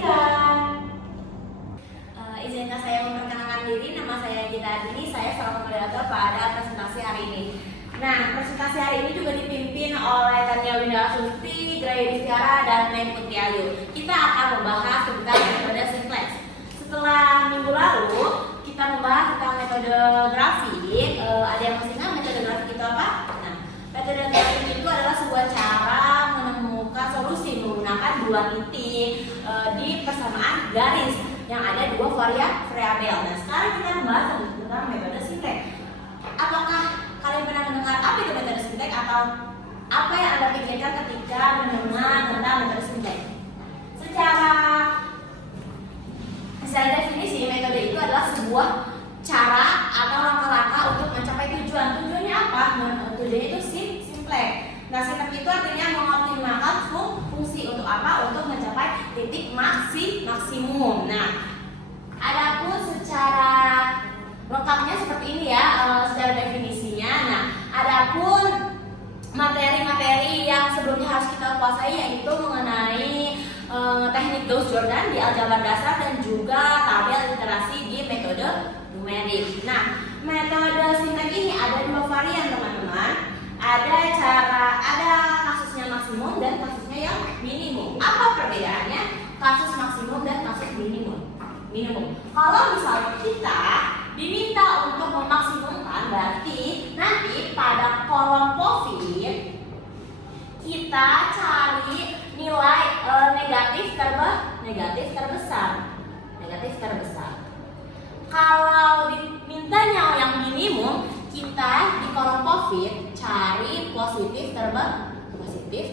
Elvira. Izinkan saya memperkenalkan diri, nama saya Gita Adini, saya selaku moderator pada presentasi hari ini. Nah, presentasi hari ini juga dipimpin oleh Tania Winda Susti, Graya Distiara, dan Mei Putri Ayu. Kita akan membahas tentang metode simplex. Setelah minggu lalu, kita membahas tentang metode grafik. Ada yang masih ingat metode grafik itu apa? Nah, metode grafik itu adalah sebuah cara menemukan solusi menggunakan dua titik di persamaan garis yang ada dua variabel. Nah, sekarang kita membahas tentang metode simplex. Apakah kalian pernah mendengar apa itu metode simplex atau apa yang Anda pikirkan ketika mendengar tentang metode simplex? Secara definisi, metode itu adalah sebuah cara atau langkah-langkah untuk mencapai tujuan. Tujuannya apa? Tujuannya itu simplex. Nah, simplex itu artinya mengoptimalkan fungsi untuk apa? Untuk mencapai titik maksimum. Nah, adapun secara lengkapnya seperti ini ya, secara definisinya. Nah, adapun materi-materi yang sebelumnya harus kita kuasai yaitu mengenai teknik Gauss-Jordan di aljabar dasar dan juga tabel literasi di metode numerik. Nah, metode simplex ini ada dua varian teman-teman. Ada kasusnya maksimum dan kasusnya yang minimum. Apa perbedaannya kasus maksimum dan kasus minimum? Kalau misalnya kita diminta untuk memaksimumkan, berarti nanti pada kolom profil kita cari nilai negatif terbesar. Kalau dimintanya yang minimum, kita di kolom profil cari positif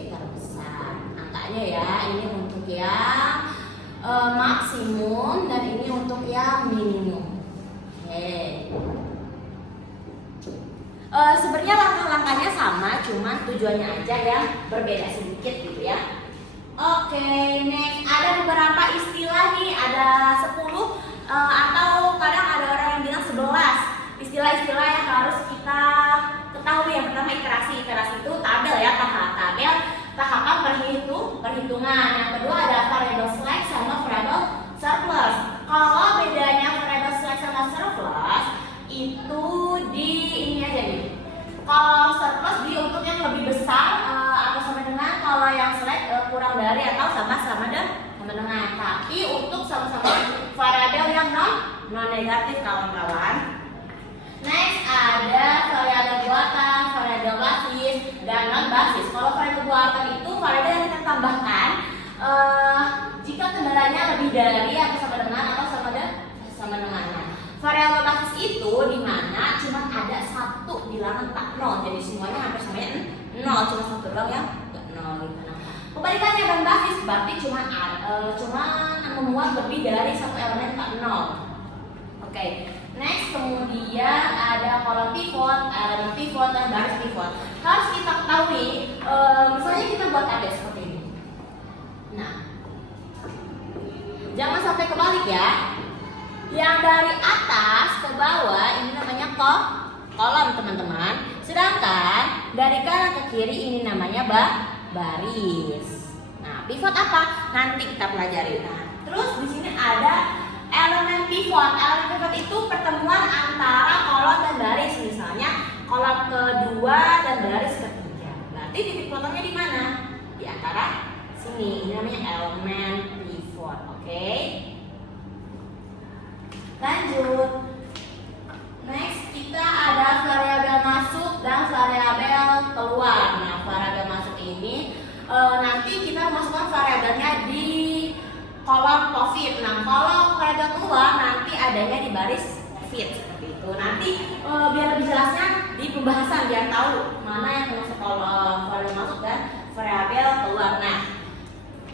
terbesar. Angkanya ya, ini untuk yang maksimum dan ini untuk yang minimum. Oke. Sebenarnya langkah-langkahnya sama, cuman tujuannya aja yang berbeda sedikit gitu ya. Oke, next ada beberapa istilah nih, ada 10 atau kadang ada orang yang bilang 11 istilah-istilah yang harus kita ketahui. Yang pertama iterasi itu tabel ya, tahapan perhitungan. Yang kedua ada variable select sama variable surplus. Kalau bedanya variable select sama surplus itu di ini aja nih. Kalau surplus di untuk yang lebih besar atau sama dengan, kalau yang select kurang dari atau sama dengan. Tapi untuk sama-sama variabel yang non negatif kawan-kawan. Next ada variabel buatan, variabel basis, dan non basis. Kalau variabel buatan itu variabel yang kita tambahkan jika kendalanya lebih dari atau sama dengan atau sama dengannya. Variabel basis itu dimana cuma ada satu bilangan tak nol, jadi semuanya hampir samanya nol, cuma satu doang yang nggak nol gitu. Kebalikannya dan basis berarti cuma memuat lebih dari satu elemen tak nol. Oke. Next, kemudian ada kolom pivot, elemen pivot, dan baris pivot. Harus kita ketahui, misalnya kita buat tabel seperti ini. Nah, jangan sampai kebalik ya. Yang dari atas ke bawah ini namanya kolom teman-teman. Sedangkan dari kanan ke kiri ini namanya baris. Nah, pivot apa? Nanti kita pelajari. Nah, terus di sini ada elemen pivot. Elemen pivot itu pertemuan antara kolom dan baris. Misalnya kolom kedua dan baris ketiga. Berarti titik potongnya di mana? Di antara sini. Ini namanya elemen pivot. Oke. Lanjut. Next kita ada variabel masuk dan variabel keluar. Nah, variabel masuk ini nanti kita masukkan variabelnya di kolom profit. Nah, kalau variabel keluar nanti adanya di baris profit seperti itu. Nanti biar lebih jelasnya di pembahasan biar tahu mana yang termasuk kolom variabel masuk dan variabel keluar. Nah,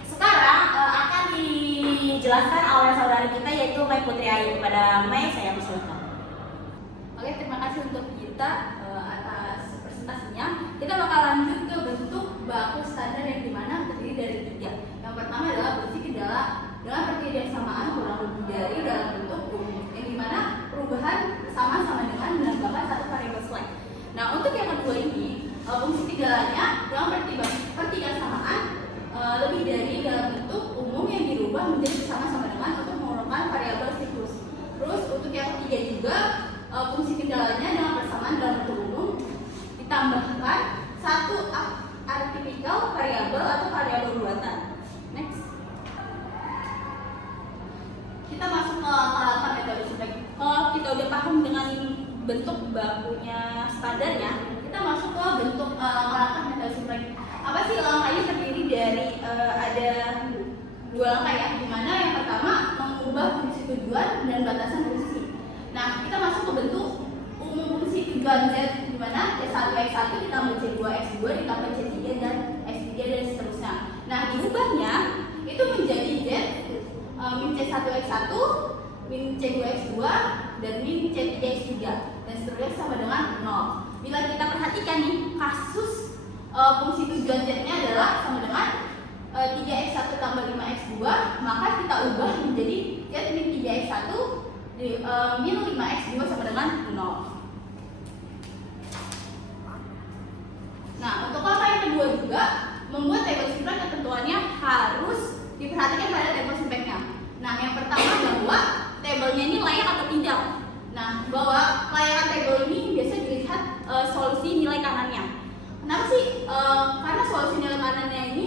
sekarang akan dijelaskan oleh saudari kita yaitu Mei Putri Ayu. Kepada Mei saya persilakan. Oke, terima kasih untuk kita atas presentasinya. Kita bakal lanjut ke bentuk baku standar yang dimana terdiri dari 3. Yang pertama adalah bentuk dengan perkiraan samaan kurang lebih dari dalam bentuk umum, yang dimana perubahan sama dengan menambahkan satu variabel select. Nah, untuk yang kedua ini, fungsi tigalanya dalam pertigaan samaan lebih dari dalam bentuk umum yang dirubah menjadi udah paham dengan bentuk bakunya standarnya, kita masuk ke bentuk langkah metode simplex. Apa sih langkahnya? Terdiri dari ada 2 langkah ya, dimana yang pertama mengubah fungsi tujuan dan batasan fungsi. Nah, kita masuk ke bentuk umum fungsi tujuan Z, dimana S1 X1 ditambah C2 X2 ditambah C3 dan X3 dan seterusnya. Nah, diubahnya itu menjadi Z min C1 X1 min C2 X2 dan min C3 X3 dan seterusnya sama dengan 0. Bila kita perhatikan nih, kasus fungsi tujuan Z-nya adalah sama dengan 3x1 tambah 5x2, maka kita ubah menjadi Z min 3x1 min 5x2 sama dengan 0. Nah, untuk langkah yang kedua juga membuat table simplex ketentuannya harus diperhatikan pada table simplexnya. Nah, yang pertama bahwa tabelnya ini layak atau tidak. Nah, bahwa kelayakan tabel ini biasa dilihat solusi nilai kanannya. Kenapa sih? Karena solusi nilai kanannya ini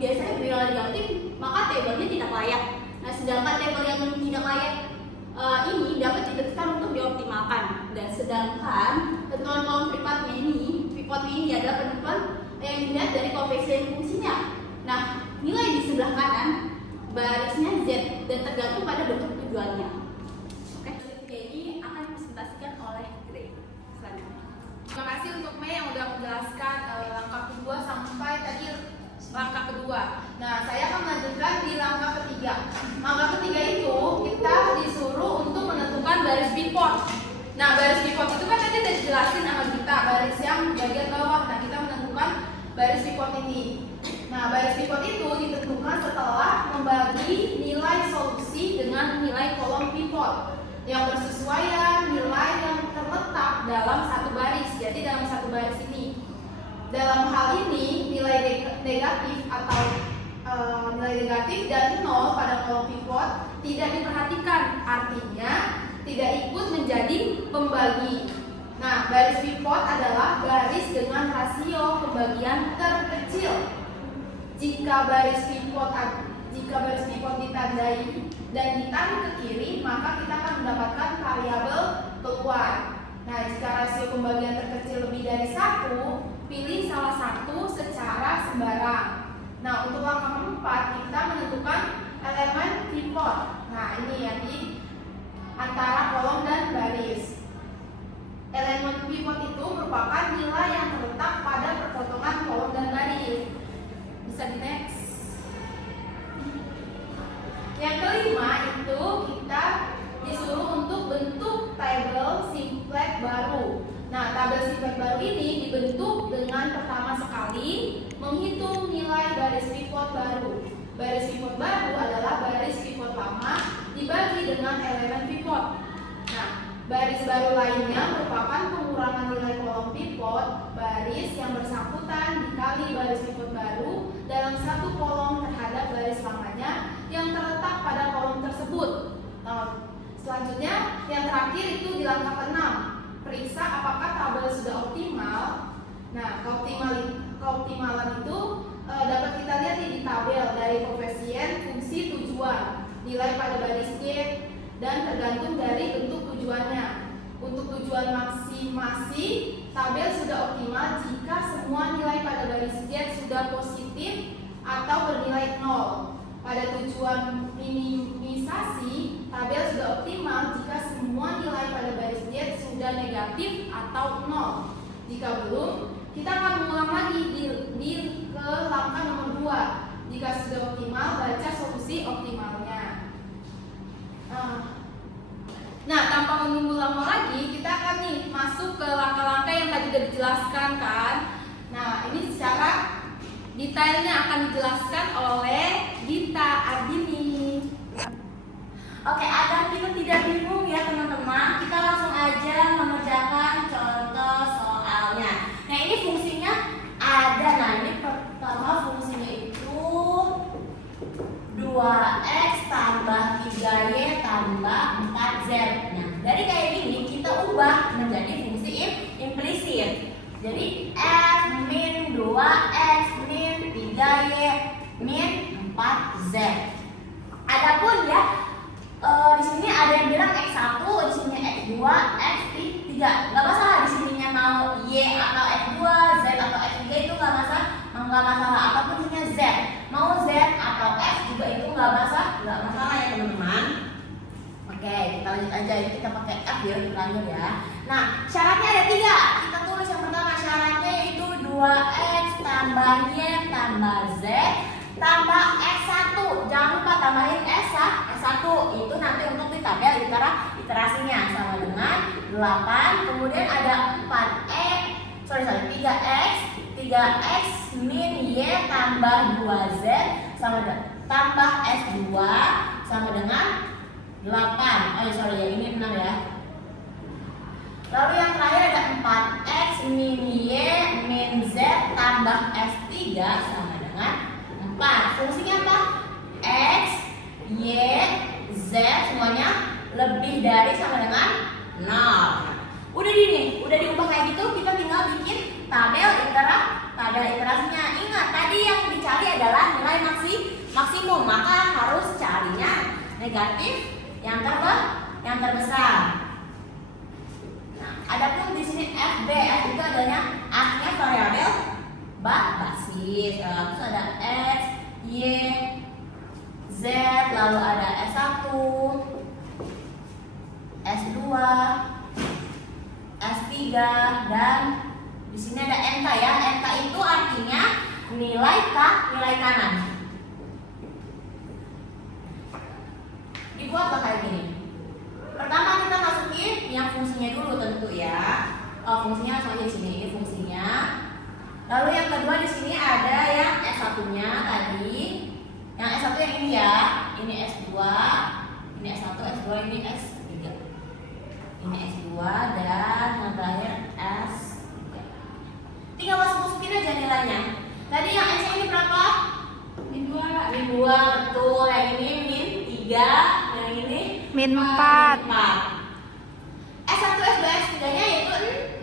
biasanya bernilai negatif, maka tabelnya tidak layak. Nah, sedangkan tabel yang tidak layak ini dapat ditentukan untuk dioptimalkan. Dan sedangkan tentuan kolom pivotnya ini adalah penentuan yang dilihat dari koefisien fungsinya. Nah, nilai di sebelah kanan barisnya Z dan tergantung pada bentuk tujuannya. Oke, jadi akan dipresentasikan oleh Gray selanjutnya. Terima kasih untuk Mei yang udah menjelaskan langkah kedua sampai tadi langkah kedua. Nah, saya akan melanjutkan di langkah ketiga. Langkah ketiga itu kita disuruh untuk menentukan baris pivot. Nah, baris pivot itu kan tadi udah dijelasin sama kita, baris yang bagian bawah. Nah, kita menentukan baris pivot ini. Nah, baris pivot itu ditentukan setelah membagi nilai solusi dengan nilai kolom pivot yang bersesuaian nilai yang terletak dalam satu baris. Jadi dalam satu baris ini, dalam hal ini nilai negatif atau nilai negatif dan 0 pada kolom pivot tidak diperhatikan, artinya tidak ikut menjadi pembagi. Nah, baris pivot adalah baris dengan rasio pembagian terkecil. Jika baris pivot ditandai dan ditarik ke kiri, maka kita akan mendapatkan variabel keluar. Nah, jika rasio pembagian terkecil lebih dari 1, pilih salah satu secara sembarang. Nah, untuk langkah keempat kita menentukan elemen pivot. Nah, ini ya di antara kolom dan baris. Elemen pivot itu merupakan nilai yang terletak pada perpotongan kolom dan baris. Bisa di next. Yang kelima itu kita disuruh untuk bentuk tabel simplex baru. Nah, tabel simplex baru ini dibentuk dengan pertama sekali menghitung nilai baris pivot baru. Baris pivot baru adalah baris pivot lama dibagi dengan elemen pivot. Nah, baris baru lainnya merupakan pengurangan nilai kolom pivot baris yang bersangkutan dikali baris pivot baru dalam satu kolom terhadap baris lamanya yang terletak pada kolom tersebut. Nah, selanjutnya yang terakhir itu di langkah ke-6, periksa apakah tabel sudah optimal. Nah, keoptimalan itu dapat kita lihat di tabel dari koefisien fungsi tujuan, nilai pada baris Y, dan tergantung dari bentuk tujuannya. Untuk tujuan masing-masing, tabel sudah optimal jika semua nilai pada baris Z sudah positif atau bernilai 0. Pada tujuan minimisasi, tabel sudah optimal jika semua nilai pada baris Z sudah negatif atau 0. Jika belum, kita akan mengulang lagi ke langkah nomor 2. Jika sudah optimal, baca solusi optimalnya. Nah, tanpa menunggu lama lagi, kita akan masuk ke langkah-langkah yang tadi sudah dijelaskan kan. Nah, ini secara detailnya akan dijelaskan oleh Dita Ardini. Oke, agar kita tidak bingung ya teman-teman, kita langsung aja mengerjakan contoh soalnya. Nah, ini fungsinya ada. Nah, ini pertama fungsinya itu 2x tambah 3y tambah 4z. Nah, dari kayak gini kita ubah menjadi fungsi implisit. Jadi f min 2x min 3y min 4z. Adapun ya di sini ada yang bilang x1, di sini nggak masalah ya teman-teman. Oke, kita lanjut aja. Ini kita pakai F biar lanjut ya. Nah, syaratnya ada 3. Kita tulis yang pertama, syaratnya yaitu 2x tambah y tambah z tambah x1. Jangan lupa tambahin s1. Itu nanti untuk di tabel iterasinya sama dengan 8. Kemudian ada 3x min y tambah 2z tambah s2 sama dengan 8. Ya ini 6 ya. Lalu yang terakhir ada 4x min y min z tambah s3 sama dengan 4. Fungsinya apa? X, y, z semuanya lebih dari sama dengan 0. Udah diubah kayak gitu, kita tinggal bikin tabel iterasinya. Ingat, tadi yang dicari adalah nilai maksimum, maka harus carinya negatif yang terbesar. Nah, adapun di sini FB, F itu adanya artinya variabel basis. Terus ada X, Y, Z, lalu ada S1, S2, S3 dan di sini ada NK ya. NK itu artinya nilai kanan. Dibuatlah kayak gini. Pertama kita masukin yang fungsinya dulu tentu ya. Fungsinya langsung aja di sini. Ini fungsinya. Lalu yang kedua di sini ada yang S1-nya tadi. Yang S1 yang ini ya. Ini S2, ini S1, S2, ini S3. Ini S2 dan yang terakhir S3. Tinggal masukin aja nilainya. Tadi yang S ini berapa? Min 2. Min 2, betul. Yang ini min 3, yang ini min 4. S1, S2, S3-nya yaitu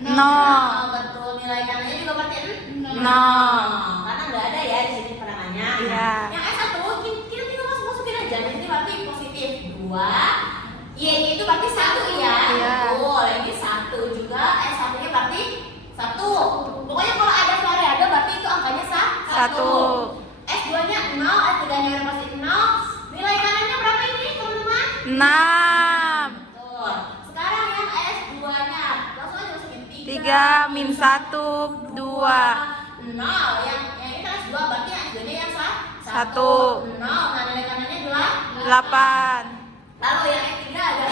0. Betul. Nilai kanannya juga berarti 0. 0. Karena nggak ada ya di sini perangannya. Iya. Yang S1 kita tinggal masukin aja. Di sini berarti positif 2. Y-nya itu berarti 1 ya. Iya. Betul. Ini 1 juga. S1-nya berarti 1. Pokoknya kalau ada variabel berarti itu angkanya 1. 1. S2-nya 0, S3-nya udah pasti 0. Nilai kanannya berapa ini, teman-teman? 6. Betul. Sekarang yang S2-nya langsung aja masukin 3 min 1 2. 0. Yang ini kan S2 berarti yang S2-nya yang 1. 0. Nah, nilai kanannya 8 Lalu yang S3 ada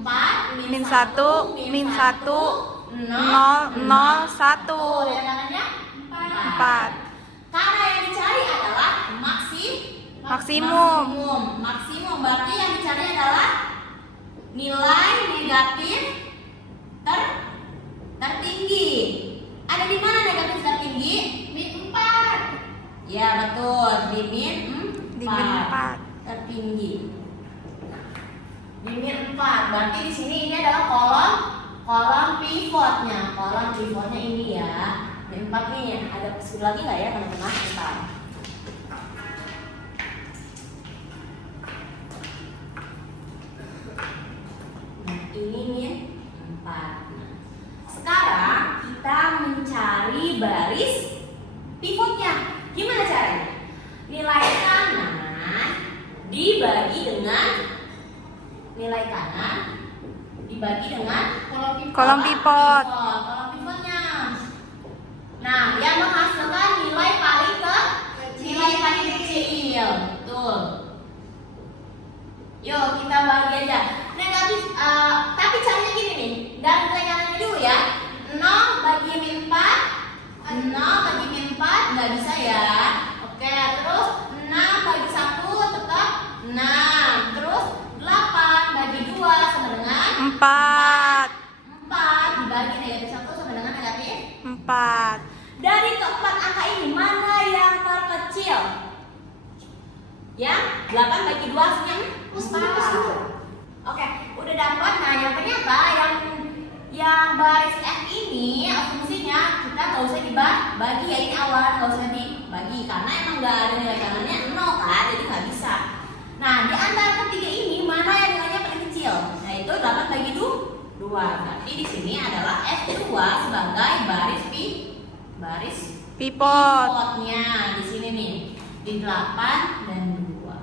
4 min 1 min 1 0 0 1. Nilai kanannya 4. Karena yang dicari adalah Maksimum. Maksimum berarti yang dicari adalah nilai negatif tertinggi. Ada di mana negatif tertinggi? Min 4. Ya betul, di min Di min 4. tertinggi. Di min 4. Berarti di sini ini adalah kolom pivotnya. Kolom pivotnya ini ya. Min 4 nih. Ada skill lagi nggak ya teman-teman? Bentar. Nah, ini nih 4. Nah, sekarang kita mencari baris pivotnya. Gimana caranya? Nilai kanan dibagi dengan nilai kanan dibagi dengan Kolom pivot. Kolom pivotnya. Nah, yang menghasilkan nilai paling kecil. Betul. Yuk kita bagi aja. Negatif, tapi caranya gini nih. Dan nilai kanannya dulu ya. 0 bagi min 4. 0 bagi min 4 nggak bisa ya. Oke, terus 6 bagi 1 tetap 6. Terus 8 bagi 2 sama dengan 4 dibagi negatif 1 sama dengan negatif 4. Dari keempat angka ini mana yang terkecil? Yang 8 bagi 2 hasilnya 4. Oke, udah dapat. Nah, yang ternyata yang baris F ini fungsinya kita nggak usah dibagi ya, ini awal nggak usah dibagi karena emang nggak ada nilai kanannya 0 kan, jadi nggak bisa. Nah, di antara ketiga ini mana yang nilainya paling kecil? Nah, itu 8 bagi 2. Berarti di sini adalah F2 sebagai baris Pivot. pivotnya di sini nih di 8 dan 2.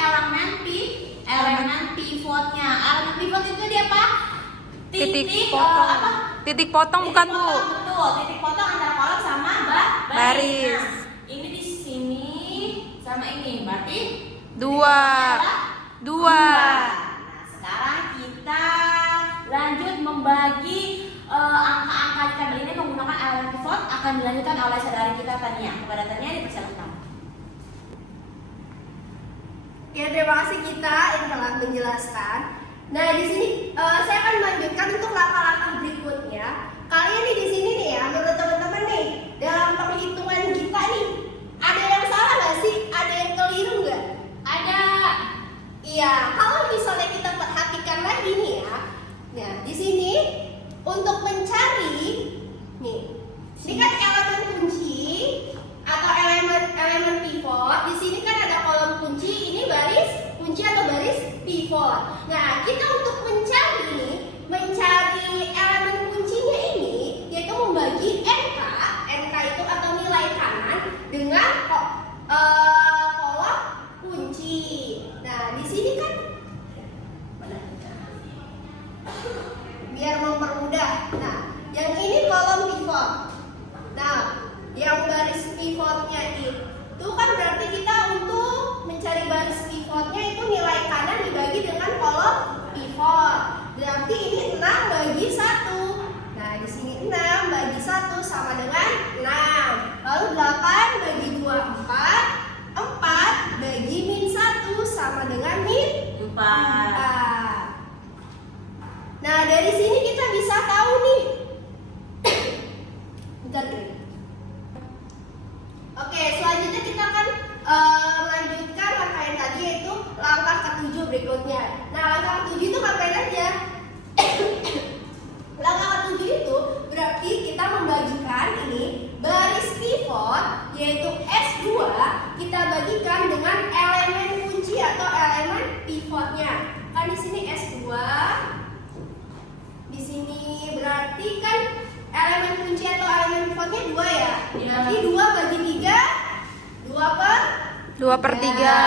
elemen pivotnya. Elemen pivot itu dia apa? Titik potong. apa? Titik potong bukan, Titik Bu? potong, betul. Titik potong antara kolom sama Baris. Nah, ini di sini sama ini. Berarti Dua. Nah, sekarang kita lanjut membagi angka-angka di tabel ini menggunakan elemen pivot. Akan dilanjutkan oleh saudari kita Tania. Kepada Tania dipersilakan. Ya, terima kasih kita yang telah menjelaskan. Nah, di sini saya akan melanjutkan untuk langkah-langkah berikutnya. Kalian nih di sini nih ya, menurut teman-teman nih, dalam perhitungan kita nih, ada yang salah nggak sih? Ada yang keliru nggak? Ada. Iya, kalau misalnya kita perhatikan lagi nih ya. Nah, di sini untuk mencari nih, ini kan elemen kunci atau elemen pivot. Di sini kan ada kolom kunci, ini baris kunci atau baris pivot. Nah, kita untuk mencari elemen kuncinya ini, yaitu membagi NK itu atau nilai kanan dengan kolom kunci. Nah, di sini kan biar mempermudah. Nah, yang ini kolom pivot. Nah, yang baris pivotnya itu kan berarti kita untuk mencari baris pivotnya itu nilai kanan dibagi dengan kolom pivot. Berarti ini 6 bagi 1. Nah, di sini 6 bagi 1 sama dengan 6. Lalu 8 bagi 2 4. 4 bagi min 1 sama dengan min 4. Nah, dari sini kita bisa tahu nih. Bentar dulu. Oke, selanjutnya kita akan melanjutkan langkah yang tadi, yaitu langkah ke-7 berikutnya. Nah, langkah ke-7 itu ngapain aja? Langkah ke-7 itu berarti kita membagikan ini baris pivot, yaitu S2, kita bagikan dengan elemen kunci atau elemen pivotnya. Kan di sini S2. Di sini berarti kan elemen kunci atau elemen pivotnya 2 ya. Berarti 2 bagi 3, 2 per 2/3.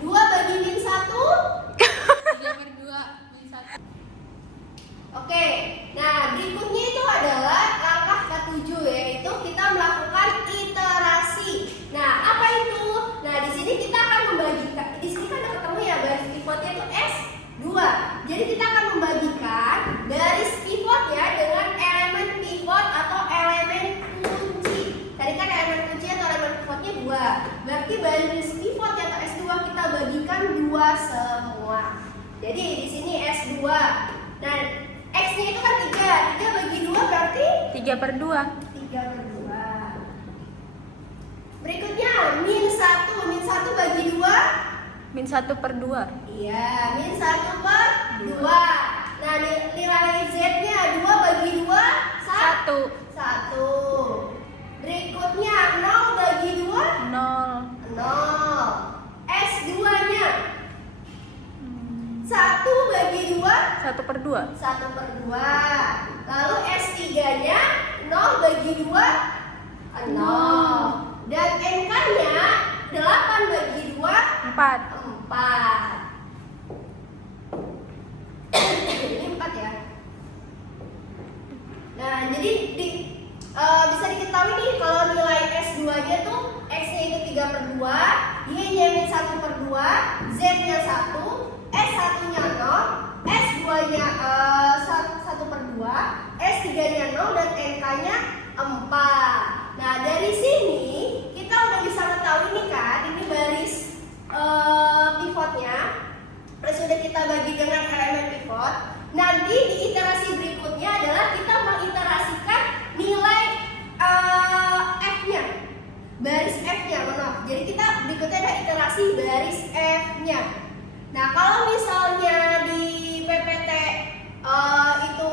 2 bagi min 1. 3/2 min 1. Oke, nah berikutnya itu adalah langkah ke-7, yaitu kita melakukan iterasi. Nah, apa itu? Nah, di sini kita akan membagikan. Di sini kan udah ketemu ya baris pivotnya itu S2. Jadi kita akan membagikan baris pivotnya dengan elemen pivot atau elemen kunci. Tadi kan elemen kunci atau elemen pivotnya 2. Berarti baris pivotnya atau S2 kita bagikan 2 semua. Jadi di sini S2. Nah, X-nya itu kan 3. 3 bagi 2 berarti 3/2. 3/2. Berikutnya min 1. Min 1 bagi 2. Min 1/2. Iya, min 1/2. Nah, nilai Z-nya 2 bagi 2 1. 1. Berikutnya 0 bagi 2 0. 0. S2-nya 1 bagi 2 1/2. 1/2. Lalu S3-nya 0 bagi 2 0. Dan NK-nya 8 bagi 2 4. 4. Ini 4 ya. Nah, jadi bisa diketahui nih kalau nilai S2-nya tuh X-nya itu 3/2, Y-nya min 1/2, Z-nya 1, S1-nya 0, S2-nya 1/2, S3-nya 0, dan NK-nya 4. Nah, dari sini kita udah bisa mengetahui nih kan, ini baris pivotnya sudah kita bagi dengan elemen pivot. Nanti di iterasi berikutnya adalah kita mengiterasikan nilai F-nya, baris F-nya, maaf. Jadi kita berikutnya ada iterasi baris F-nya. Nah, kalau misalnya di PPT itu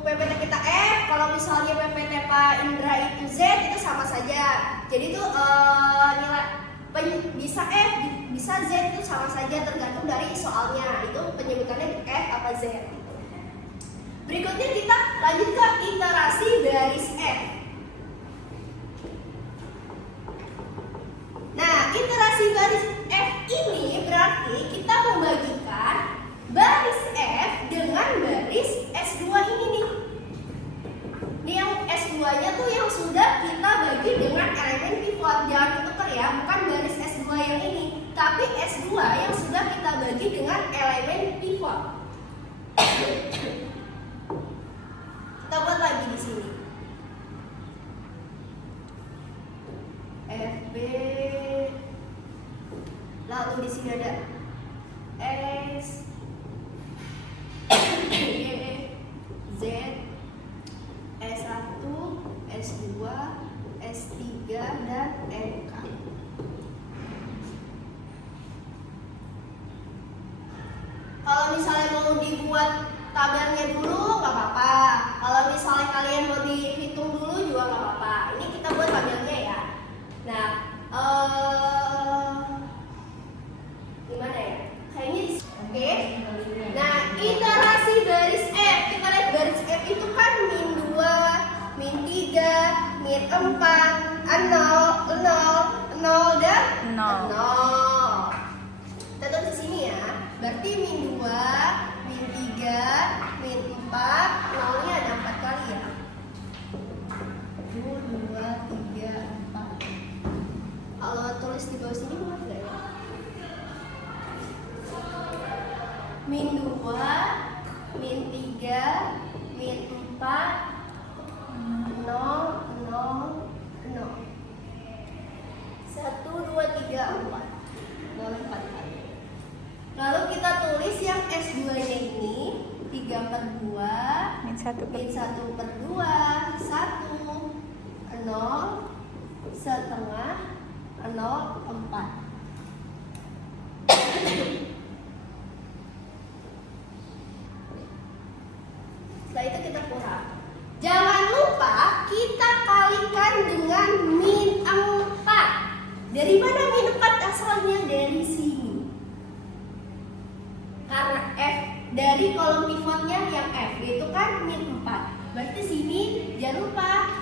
PPT kita F, kalau misalnya PPT Pak Indra itu Z, itu sama saja. Jadi itu nilai bisa F, bisa Z, itu sama saja tergantung dari soalnya. Itu penyebutannya F apa Z. Berikutnya kita lanjut ke iterasi baris F. Nah, iterasi baris F ini S2 yang sudah kita bagi dengan elemen pivot. Kita buat lagi di sini. FB, lalu di sini ada S, Y, Z, S1, S2, S3, dan NK. Kalau misalnya mau dibuat tabelnya dulu nggak apa-apa. Kalau misalnya kalian mau dihitung dulu juga nggak apa-apa. Ini kita buat tabelnya ya. Nah, gimana ya? Kayaknya oke. Nah, iterasi garis F. Kita lihat garis F itu kan min 2, min 3, min 4, 0, 0, 0, dan 0. 0. Kita tulis di sini ya. Berarti min 2, min 3, min 4, 0-nya ada 4 kali ya. 1, 2, 3, 4. Kalau tulis di bawah sini muat nggak ya? Min 2, min 3, min 4, 0, 0, 0. 1, 2, 3, 4. 0, 4 kali. Lalu kita tulis yang S2-nya ini 3 per 2, Min 1 per min 1 per 2, 1, 0, setengah, 0, 4. Setelah itu kita kurang. Jangan lupa kita kalikan dengan min 4. Dari mana min 4 asalnya? Dari sini. Karena F dari kolom pivotnya yang F itu kan min 4. Berarti sini jangan lupa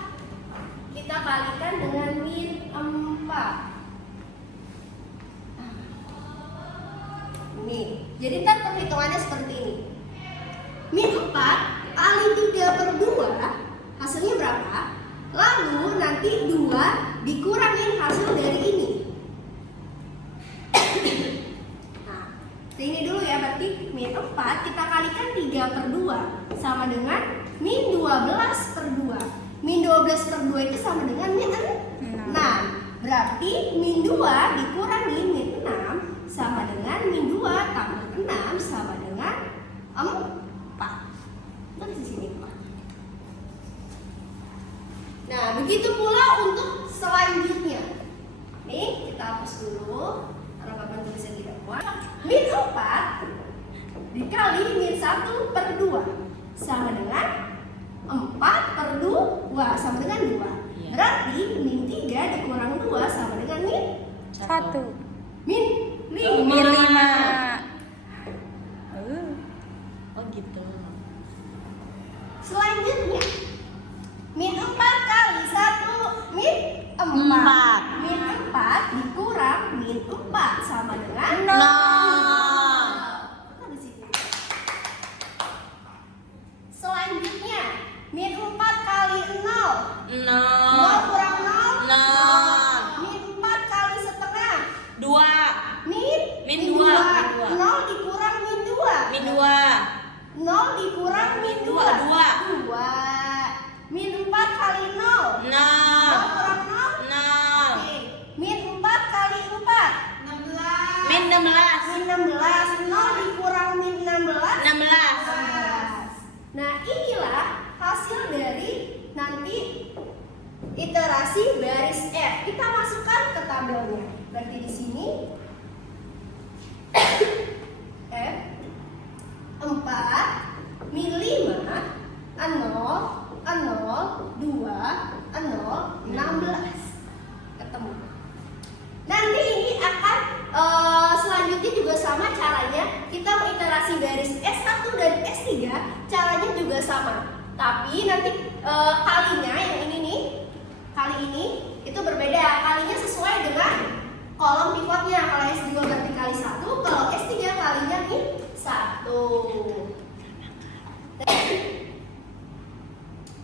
kita kalikan dengan min 4. Nih, jadi ntar perhitungannya seperti ini. Min 4 kali 3 per 2 hasilnya berapa? Lalu nanti 2 dikurangin hasil dari ini. Nah, ini dulu ya, berarti min 4 kita kalikan 3 per 2 sama dengan min 12 per 2. Min 12 per 2 itu sama dengan min 6. Berarti min 2 dikurangi min 6 sama dengan min 2 tambah 6 sama dengan 4. Di sini 4. Nah, begitu pula untuk selanjutnya. Nih, kita hapus dulu karena papan tulisan tidak kuat. Min 4 dikali min 1 per 2 sama dengan 4 per 2 sama dengan 2. Berarti min 3 dikurang 2 sama dengan min 1. min 5. Min 5. Oh gitu. Selanjutnya min 4 kali 1 min 4. Min 4 dikurang min 4 sama dengan 0. Selanjutnya min 4 kali 0. 0 kurang 0. 0. Min 4 kali setengah. 2. Min 2. 0 dikurang min 2. Min 2. 0 dikurang min 2. 2. Min 4 kali 0. 0 kurang 0. 0. Oke. Min 4 kali 4. 16. Min 16. Min 16. 0 dikurang min 16. 16. Nah, inilah hasil dari nanti iterasi baris F. Kita masukkan ke tabelnya. Berarti di sini F 4 min 5 0 0 2 0 16 ketemu. Nanti ini akan selanjutnya juga sama caranya. Kita mengiterasi garis S1 dan S3, caranya juga sama. Tapi nanti kalinya yang ini nih, kali ini itu berbeda. Kalinya sesuai dengan kolom pivotnya. Kalau S2 berarti kali 1, kalau S3 kalinya nih 1.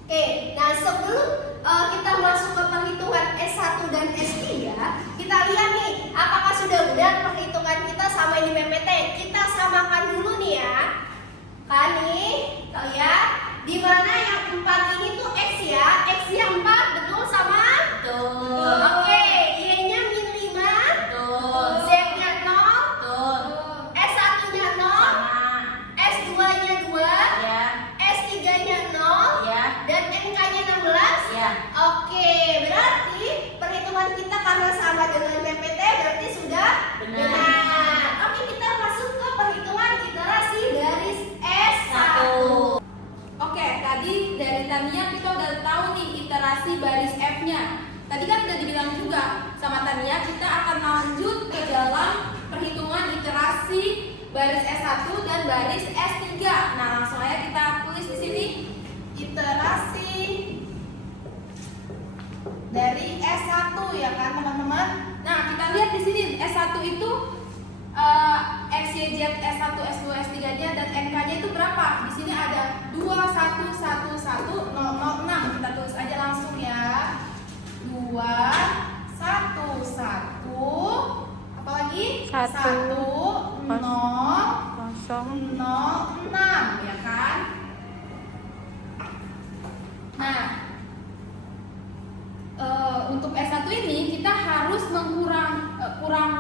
Oke, nah sebelum kita masuk ke perhitungan S1 dan S3, kita lihat nih apakah sudah benar perhitungan samakan dulu nih ya. Kan nih, kita lihat di mana yang 4 ini tuh X ya. X-nya 4 betul sama? Betul. Oke, Y-nya min 5. Betul. Z-nya 0. Betul. S1-nya 0. Sama. S2-nya 2. Ya. S3-nya 0. Ya. Dan NK-nya 16. Ya. Oke, berarti perhitungan kita karena sama dengan PPT berarti sudah Benar. benar. Oke, kita masuk ke perhitungan iterasi garis S1. Satu. Oke, tadi dari Tania kita udah tahu nih iterasi baris F-nya. Tadi kan udah dibilang juga sama Tania kita akan lanjut ke dalam perhitungan iterasi baris S1 dan baris S3. Nah, langsung aja kita tulis di sini Iterasi dari S1 ya kan teman-teman? Nah, kita lihat di sini S1 itu X, Y, Z, S1, S2, S3-nya dan NK-nya itu berapa? Di sini ada 2, 1, 1, 1, 0, 0, 6. Kita tulis aja langsung ya. 2, 1, 1, apalagi? Satu. 1, 0, Kosong. 0, 6, ya kan? Nah, untuk S1 ini kita harus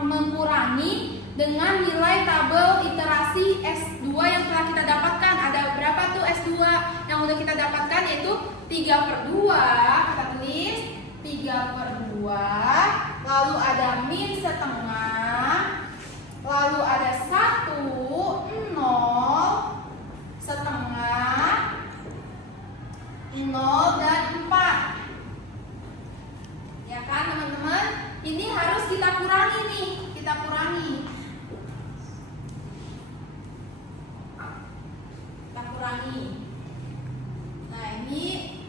mengurangi dengan nilai tabel iterasi S2 yang telah kita dapatkan. Ada berapa tuh S2 yang udah kita dapatkan, yaitu 3/2. Kita tulis 3/2. Lalu ada min setengah. Lalu ada 1, 0, setengah, 0 dan 4. Ya kan teman-teman? Ini harus kita kurangi nih, kita kurangi. Kita kurangi. Nah, ini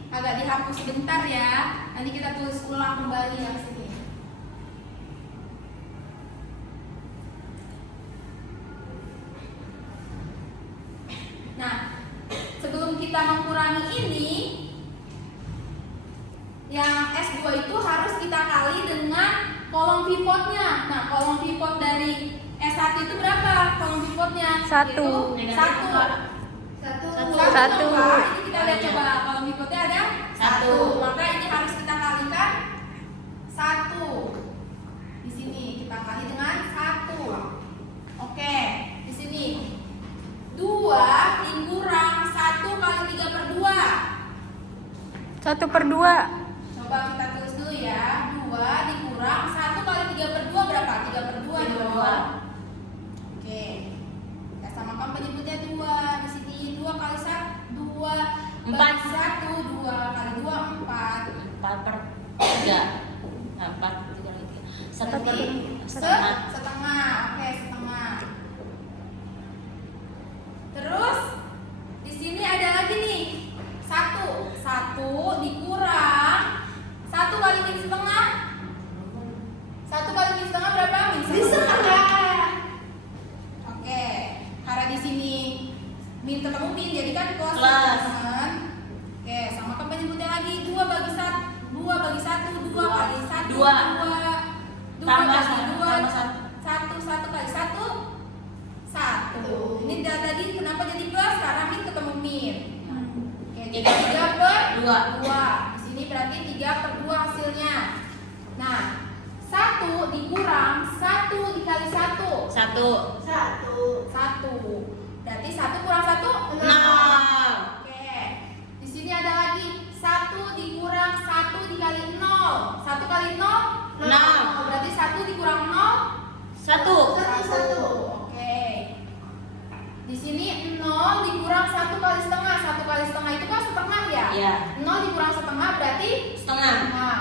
agak dihapus sebentar ya. Nanti kita tulis ulang kembali yang sini. Nah, sebelum kita mengurangi ini, yang S2 itu harus kita kali dengan kolom pivotnya. Nah, kolom pivot dari S1 itu berapa? Kolom pivotnya? Satu. Yaitu Negatif, Kak. Satu. Satu. Coba. Ini kita lihat coba. Kolom pivotnya ada Satu. Maka ini harus kita kalikan 1. Di sini kita kali dengan 1. Oke, di sini 2 dikurang 1 kali 3/2. 1/2. Coba kita tulis dulu ya. 2 dikurang 1 kali 3/2 berapa? 3/2 dong. Oke. Kita samakan penyebutnya 2. Di sini 2 kali 1 2 Empat. 1 2 kali 2 4. 4/3. 4/3. 1 per setengah. Setengah. Oke, setengah. Terus di sini ada lagi nih. 1 dikurang 1 kali min setengah. 1 kali min setengah berapa? Min setengah. Oke, karena di sini min ketemu min jadi kan plus, Plus. teman. Oke, samakan penyebutnya lagi. 2 bagi 1 2 kali 1 kali 1 Dua. 2 Tambah bagi 2 tambah satu. 1 kali 1 1. Ini tadi kenapa jadi plus? Karena min ketemu min. Oke, jadi 3/2. Di sini berarti 3/2 hasilnya. Nah, 1 dikurang 1 dikali 1. 1. 1. Berarti 1 kurang 1 0. Oke. Di sini ada lagi 1 dikurang 1 dikali 0. 1 kali 0 Nol. Berarti 1 dikurang 0 1. 1. Oke. Di sini 0 dikurang 1 kali setengah. 1 kali setengah itu kan setengah ya? Iya. 0 dikurang setengah berarti Setengah. setengah.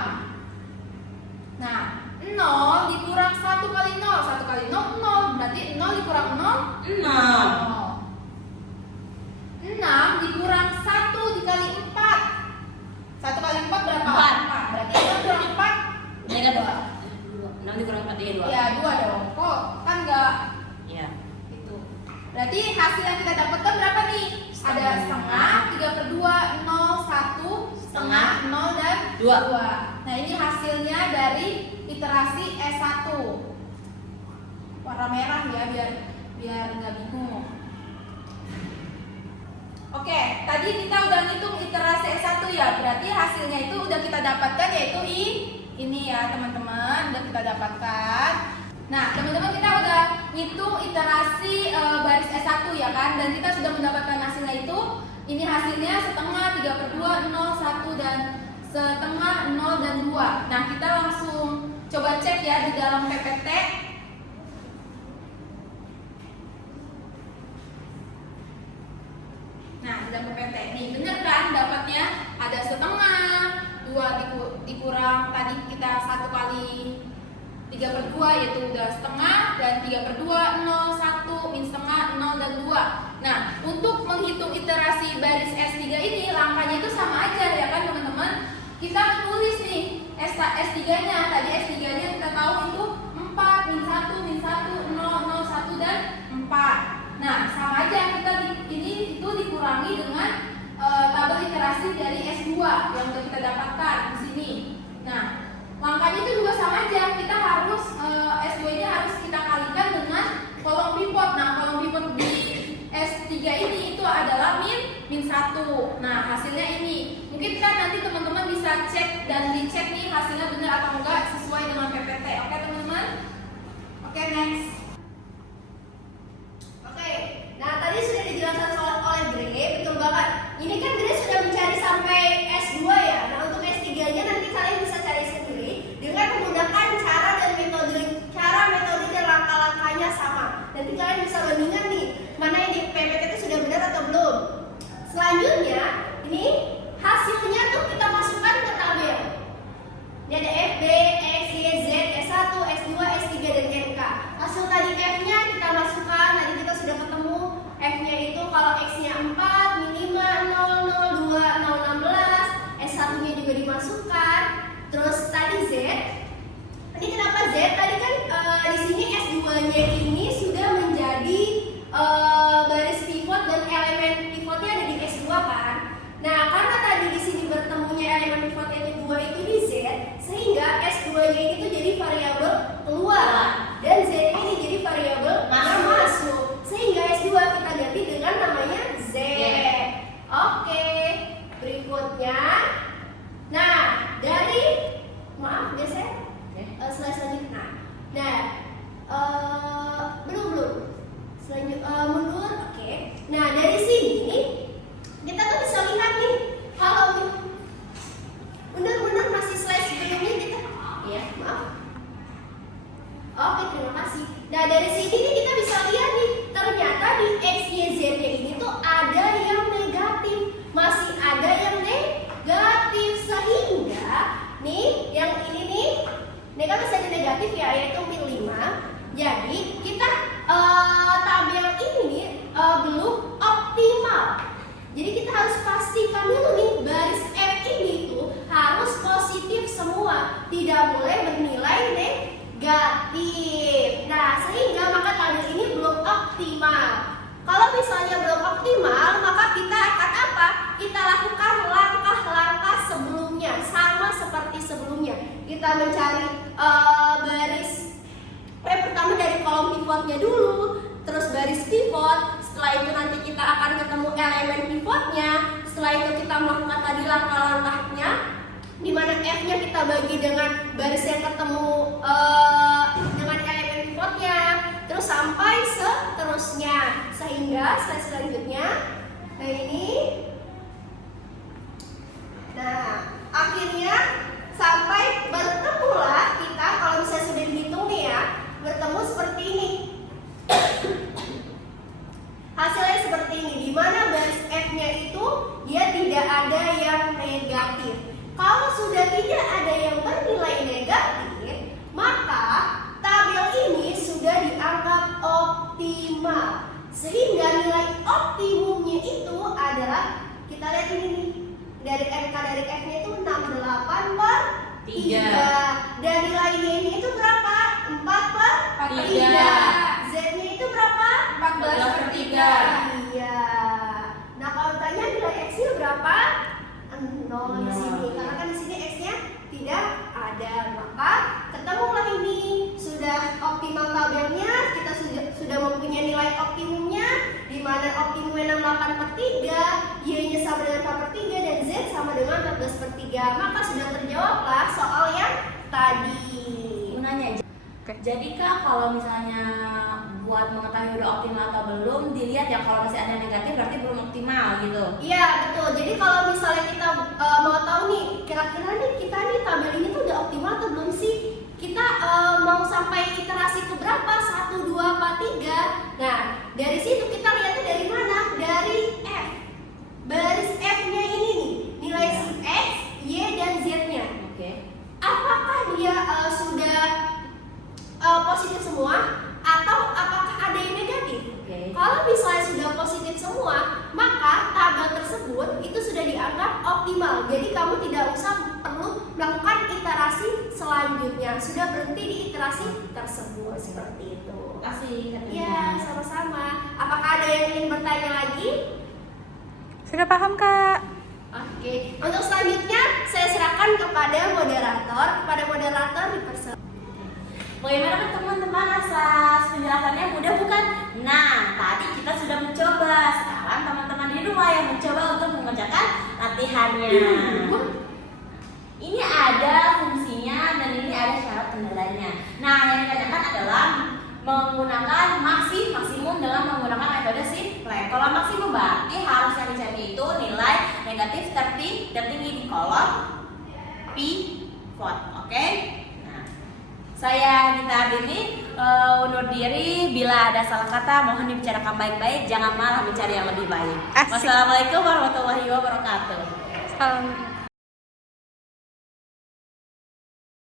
Nah, 0 dikurang 1 kali 0. 1 kali 0 0. Berarti 0 dikurang 0 0. 6 dikurang 1 dikali 4. 1 kali 4 berapa? Empat. 4. Berarti 6 kurang 4 Negatif. 6 dikurang 4 ya 2. ya 2 dong. Kok kan enggak Iya. itu. Berarti hasil yang kita dapatkan berapa nih? Ada setengah, 3/2, 0, 1, setengah, 0 dan Dua. 2. Nah, ini hasilnya dari iterasi S1. Warna merah ya biar biar nggak bingung. Oke, tadi kita udah ngitung iterasi S1 ya, berarti hasilnya itu udah kita dapatkan yaitu ini ya teman-teman, udah kita dapatkan. Nah teman-teman, kita udah ngitung iterasi baris S1 ya kan, dan kita sudah mendapatkan hasilnya itu. Ini hasilnya setengah, 3/2, 0, 1, dan setengah, 0, dan 2. Nah kita langsung coba cek ya di dalam PPT. Nah di dalam PPT nih bener kan dapatnya ada setengah, 2 dikurang tadi kita 1 kali 3/2 yaitu udah setengah, dan 3/2, 0, 1, min setengah, 0, dan 2. Nah, untuk menghitung iterasi baris S3 ini langkahnya itu sama aja ya kan teman-teman. Kita menulis nih S3-nya. Tadi S3-nya kita tahu itu 4, min 1, min 1, 0, 0, 1, dan 4. Nah, sama aja kita ini itu dikurangi dengan tabel iterasi dari S2 yang sudah kita dapatkan di sini. Nah, langkahnya itu juga sama aja. Kita harus S2-nya harus kita kalikan dengan kolom pivot. Nah, kolom pivot di S3 ini itu adalah min 1. Nah, hasilnya ini. Mungkin kan nanti teman-teman bisa cek dan dicek nih hasilnya benar atau enggak sesuai dengan PPT. Oke, teman-teman? Oke, next. Oke, nah tadi sudah dijelaskan oleh Bre, betul banget. Ini kan Bre sudah mencari sampai S2 ya. Nah untuk S3-nya nanti kalian bisa cari sendiri dengan menggunakan cara dan metode dan langkah-langkahnya sama. Nanti kalian bisa bandingkan nih mana yang di PPT itu sudah benar atau belum. Selanjutnya, ini hasilnya tuh kita masukkan ke tabel. Ini ada F, B, X, Y, Z, S1, S2, S3, dan NK. Hasil tadi F-nya kita masukkan, tadi kita sudah ketemu F-nya itu kalau X-nya 4, min 5, 0, 0, 2, 0, 16, S1-nya juga dimasukkan. Terus tadi Z, ini kenapa Z? Tadi kan di sini S2-nya ini sudah menjadi baris pivot dan elemen pivotnya ada di S2 kan? Nah, karena tadi di sini bertemunya elemen pivotnya itu 2 itu di Z, sehingga S2-nya ini tuh jadi variabel keluar dan Z ini jadi variabel masuk. Sehingga S2 kita ganti dengan namanya Z. Oke, berikutnya. Nah, dari slide selanjutnya. Belum. Mundur. Oke. Nah, dari sini kita tuh bisa lihat nih kalau benar-benar masih slide sebelumnya kita. Iya, maaf. Oke, terima kasih. Nah, dari sini nih kita bisa lihat nih ternyata di X, Y, Z-nya ini tuh ada yang negatif, masih ada yang negatif, sehingga nih yang ini nih kan masih ada negatif ya, yaitu min 5. Jadi kita tabel ini belum optimal. Jadi kita harus pastikan dulu nih baris F ini tuh harus positif semua, tidak boleh bernilai negatif. Nah, sehingga maka tabel ini belum optimal. Kalau misalnya belum optimal, maka kita akan apa? Kita lakukan langkah-langkah sebelumnya, sama seperti sebelumnya. Kita mencari baris pertama dari kolom pivotnya dulu, terus baris pivot. Setelah itu nanti kita akan ketemu elemen pivotnya. Setelah itu kita melakukan tadi langkah-langkahnya, di mana F-nya kita bagi dengan baris yang ketemu dengan elemen pivotnya, terus sampai seterusnya, sehingga slide selanjutnya. Nah ini, akhirnya sampai bertemulah kita, kalau misalnya sudah dihitung nih ya, bertemu seperti ini. Hasilnya seperti ini, di mana baris F-nya itu dia tidak ada yang negatif. Kalau sudah tidak ada yang bernilai negatif, maka tabel ini sudah dianggap optimal. Sehingga nilai optimumnya itu adalah, kita lihat ini nih, dari MK dari F-nya itu 68/3. Dan nilainya ini itu berapa? 4/3. Z-nya itu berapa? 14/3. Iya. Nah, kalau ditanya nilai X-nya berapa? 0 di sini. Karena kan di sini X-nya tidak ada. Maka ketemulah ini sudah optimal tabelnya, kita sudah mempunyai nilai 568/3, Y-nya sama dengan 4/3, dan Z sama dengan 14/3. Maka sudah terjawablah soal yang tadi. Gunanya. Oke. Jadi Kak, kalau misalnya buat mengetahui udah optimal atau belum, dilihat ya kalau masih ada negatif berarti belum optimal gitu. Iya betul. Jadi kalau misalnya kita mau tahu nih, kira-kira nih kita nih tabel ini tuh udah optimal atau belum sih? Kita mau sampai iterasi ke berapa? 1, 2, 4, 3. Nah, dari situ kita lihatnya dari mana? Dari F. Baris F-nya ini nih, nilai si X, Y, dan Z-nya. Oke. Apakah dia sudah positif semua atau apakah ada yang negatif? Oke. Kalau misalnya sudah positif semua, maka tabel tersebut itu sudah dianggap optimal. Jadi kamu tidak usah perlu melakukan iterasi selanjutnya. Sudah berhenti di iterasi tersebut seperti itu. Kasih Kak. Ya, sama-sama. Apakah ada yang ingin bertanya lagi? Sudah paham, Kak? Oke. Untuk selanjutnya saya serahkan kepada moderator. Kepada moderator dipersilakan. Bagaimana teman-teman, asas penjelasannya mudah bukan? Nah, tadi kita sudah mencoba. Sekarang teman-teman di rumah yang mencoba untuk mengerjakan latihannya. Ini ada fungsinya dan ini ada syarat kendalanya. Nah, yang ditanyakan adalah menggunakan maksimum dengan menggunakan metode Simplex. Kalau maksimum berarti harus yang dicari itu nilai negatif tertinggi di kolom pivot. Oke? Saya Nita Ardini undur diri. Bila ada salah kata mohon dibicarakan baik-baik, jangan malah mencari yang lebih baik. Asik. Wassalamualaikum warahmatullahi wabarakatuh. Salam.